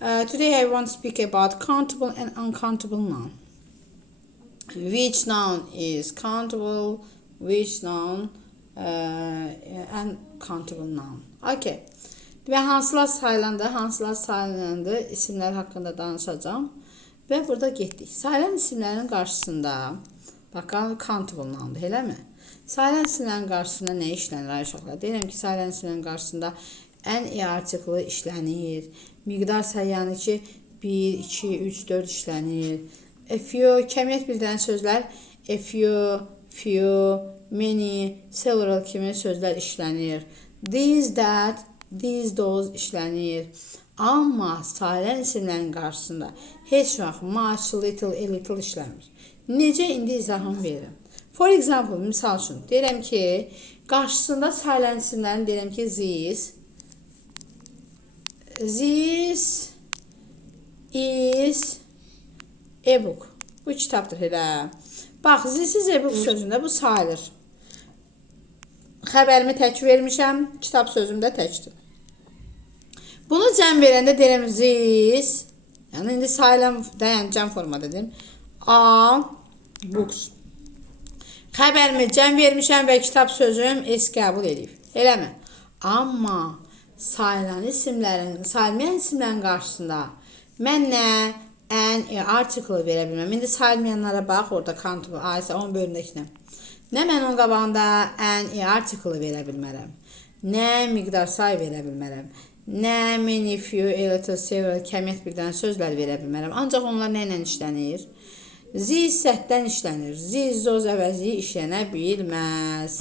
Today I want to speak about countable and uncountable noun. Which noun is countable, which noun and countable noun. Okay. Ve hansılar sayılandı, hansılar sayılandı isimler hakkında danışacağım. Ve burada getdik. Sayılan isimlerin karşısında bakalım countable noun'dur, elə mi? Sayılan isimlerin karşısında ne işlənir ay uşaqlar? Deyirəm ki, sayılan isimlerin karşısında en artiklı işlənir. Miqdar sayıyanı ki 1, 2, 3, 4 işlənir. A few, kəmiyyət bildirən sözlər a few, many, several kimi sözlər işlənir. These, that, these, those işlənir. Amma sayılan isimlərin qarşısında heç vaxt much, little, a little işləmir. Necə indi izahını verirəm. For example, misal üçün deyirəm ki, qarşısında sayılan isimlərin deyirəm ki, this is a book. Bu kitabdır elə. Bax, this is a book sözündə bu sayılır. Xəbərimi tək vermişəm, kitab sözümdə təkdir. Bunu cəm verəndə deyirəm this, yəni indi sayılan cəm formada deyim. A books. Xəbərimi cəm vermişəm və kitab sözüm es qəbul edib. Eləmi? Amma sayılan isimlərin, sayılmayan isimlərin qarşısında mən nə article verə bilməm. İndi sayılmayanlara bax, orada countable, aysə onun bölümdəkinə. Nə mən onun qabağında article verə bilmərəm. Nə miqdar sayı verə bilmərəm. Nə many, few, a little, several, kəmiyyət bildirən sözlər verə bilmərəm. Ancaq onlar nə ilə işlənir? This sətdən işlənir. This, those əvəzi işlənə bilməz.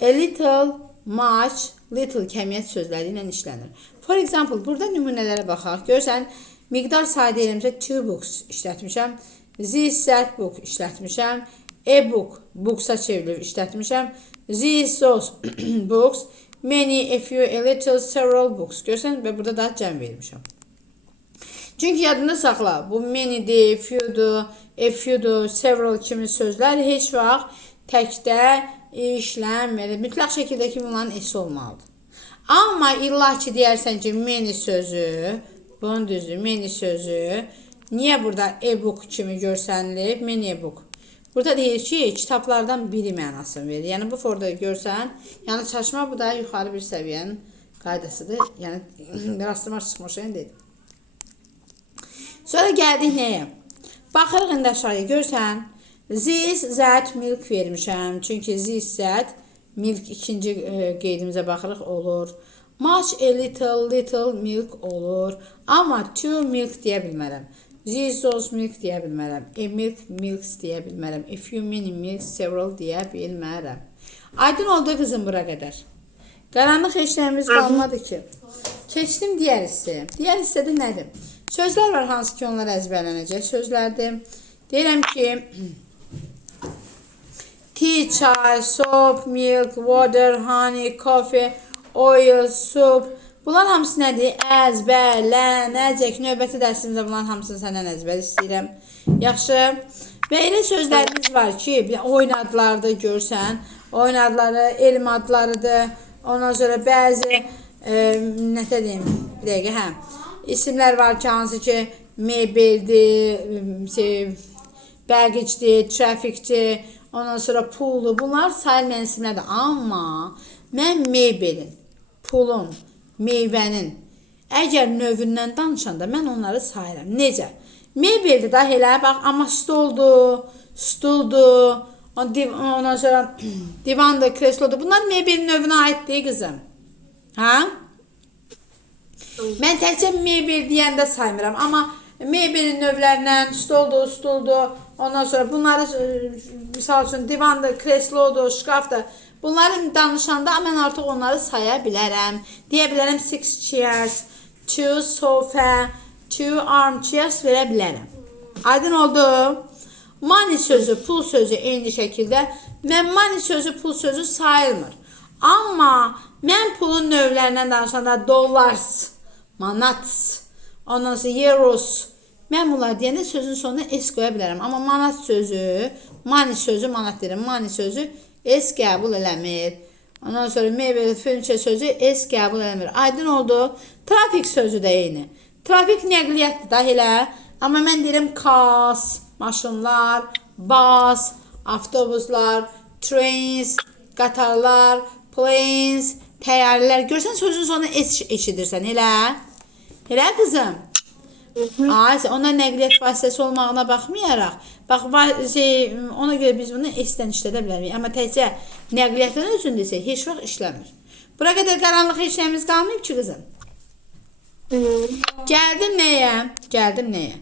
A little, much, little kəmiyyət sözləri ilə işlənir. For example, burada nümunələrə baxaq. Görsən, miqdar sayı deyilimsə two books işlətmişəm. This, that book işlətmişəm. A book, booksa çevrilib işlətmişəm. This, those books. Many, a few, a little, several books. Görsən, və burada da cəm vermişəm. Çünki yadında saxla, bu many'dir, few'dur, several kimi sözlər heç vaxt təkdə işlənmir. Mütləq şəkildə ki, bunların esi olmalıdır. Amma illa ki, deyərsən ki, many sözü, bunun düzü, many sözü, niyə burada e-book kimi görsənilib? Many e-book. Burada deyir ki, kitablardan biri mənasını verir. Yəni, bu forda görsən, yəni çalışma bu da yuxarı bir səviyyənin qaydasıdır. Yəni, rastıma çıxmışın dedim. Sonra gəldik nəyə? Baxırıq indi aşağıya görsən, this, that, milk vermişəm. Çünki this, that, milk ikinci qeydimizə baxırıq olur. Much, a little, little milk olur. Amma two milk deyə bilmərəm. This, those milk deyə bilmərəm. A milk, milks deyə bilmərəm. A few, many milks, several deyə bilmərəm. Aydın oldu qızım bura qədər. Qaranlıq heç nəyimiz qalmadı ki. Keçdim digər hissə. Digər hissədə nədir? Sözlər var, hansı ki onlar əzbərlənəcək sözlərdir. Deyirəm ki, tea, çay, soap, milk, water, honey, coffee, oil, soup. Bunlar hamısı nədir? Əzbərlənəcək. Növbəti dərsimizdə bunların hamısını səndən əzbər istəyirəm. Yaxşı. Və elə sözlərimiz var ki, oyun adlarıdır, görsən. Oyun adları, elm adlarıdır. Ondan sonra bəzi, nətə deyim, bir dəqiqə, İsimlər var ki, hansı ki, mebeldir, bəgicdir, trafikdir, ondan sonra puldur. Bunlar sayılmayan isimlərdir. Amma mən mebelin, pulun, meyvənin, əgər növündən danışanda mən onları sayıram. Necə? Mebeldir da elə, bax, amma stuldur, ondan sonra divandır, kreslodur. Bunlar mebelin növünə aiddir, qızım. Hə? Mən təkcə mebel deyəndə saymıram, amma mebelin növlərindən stoldur, ondan sonra bunları, misal üçün, divandır, kreslodur, şkafdır, bunları danışanda mən artıq onları saya bilərəm. Deyə bilərəm 6 chairs, 2 sofa, 2 armchairs verə bilərəm. Aydın oldu? Money sözü, pul sözü eyni şəkildə, mən money sözü, pul sözü sayılmır. Amma mən pulun növlərindən danışanda dollars, manat, ondan sonra euros. Mən bunlar deyəndə sözün sonuna es qoya bilərəm. Amma manat sözü, money sözü, manat deyirəm, money sözü es qəbul eləmir. Ondan sonra mebel, furniture sözü es qəbul eləmir. Aydın oldu. Trafik sözü də eyni. Trafik nəqliyyatdır da elə. Amma mən deyirəm cars, maşınlar, bus, avtobuslar, trains, qatarlar, planes, təyyarələr. Görsən sözün sonuna s eşidirsən elə. Elə qızım. Ay, ona nəqliyyat vasitəsi olmağına baxmayaraq, bax ona görə biz bunu S-dən işlədə bilərik. Amma təkcə nəqliyyatın özündə isə heç vaxt işləmir. Bura qədər qaranlıq heç nəyimiz qalmayıb ki, qızım. Gəldim nəyə? Gəldim nəyə?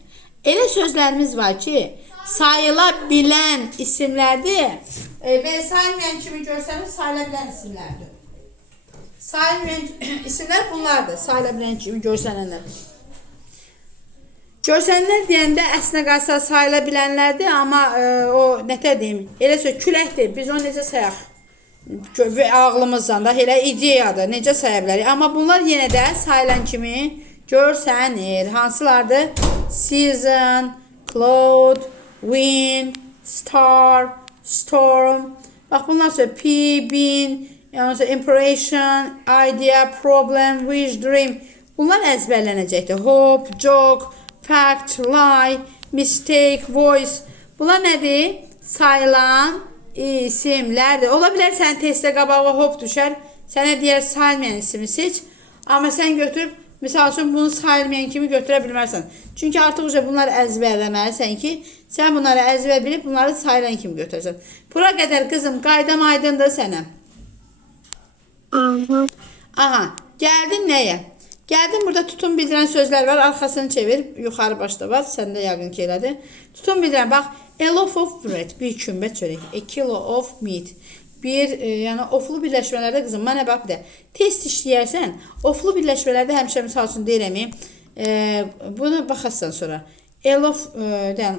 Elə sözlərimiz var ki, sayıla bilən isimlərdir və sayılmayan kimi görsəniz sayıla bilən isimlərdir. Sayılmayan isimlər bunlardır. Sayıla bilən kimi görsənənlər. Görsənlər deyəndə əslində qalsa sayıla bilənlərdir, amma o nətə deyim, elə söz küləkdir, biz onu necə sayaq? Ağlımızdan da elə ideyadır, necə saya bilərik? Amma bunlar yenə də sayılan kimi görsənir. Hansılardır? Season, cloud, wind, star, storm. Bax bunlar sonra P, bin, impression, idea, problem, wish, dream. Bunlar əzbərlənəcəkdir. Hope, joke, fact, lie, mistake, voice. Bunlar nədir? Sayılan isimlərdir. Ola bilər sən testdə qabağa hop düşər. Sənə deyər sayılmayan ismi seç. Amma sən götürüb, misal üçün bunu sayılmayan kimi götürə bilmərsən. Çünki artıq bunları əzbərləməlisən ki, sən bunları əzbər bilib, bunları sayılan kimi götürərsən. Bura qədər qızım, qaydam aydındır sənə. Aha, gəldin nəyə? Gəldim, burada tutum bildirən sözlər var. Arxasını çevir. Yuxarı başda var. Səndə yəqin ki elədir. Tutum bildirən. Bax, a loaf of bread. Bir kümbə çörək. A kilo of meat. Yəni oflu birləşmələrdə qızım, mənə bax bir də. Test işləyərsən, oflu birləşmələrdə həmişə misal üçün deyirəm, bunu baxarsan sonra. A loaf,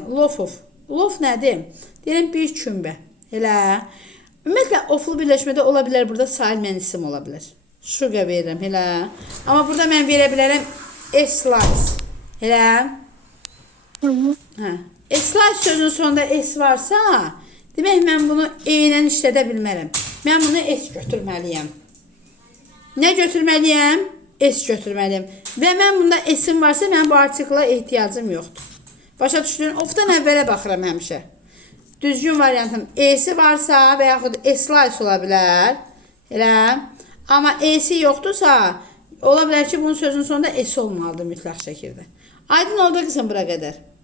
loaf of. Loaf nədir? Deyirəm, bir kümbə. Elə. Ümumiyyətlə, oflu birləşmədə ola bilər, burada sayılmayan isim ola bilər. Sugar verirəm, elə. Amma burada mən verə bilərəm slice. Elə. Slice sözün sonunda s varsa, demək mən bunu eynən işlədə bilmərəm. Mən bunu s götürməliyəm. Nə götürməliyəm? S götürməliyəm. Və mən bunda s-im varsa, mən bu artikla ehtiyacım yoxdur. Başa düşdün? Ofdan əvvələ baxıram həmişə. Düzgün variantım e-si varsa və yaxud slice ola bilər. Elə. Amma e-si yoxdursa, ola bilər ki, bunun sözün sonunda s olmalıdır mütləq şəkildə. Aydın oldu qızım bura qədər.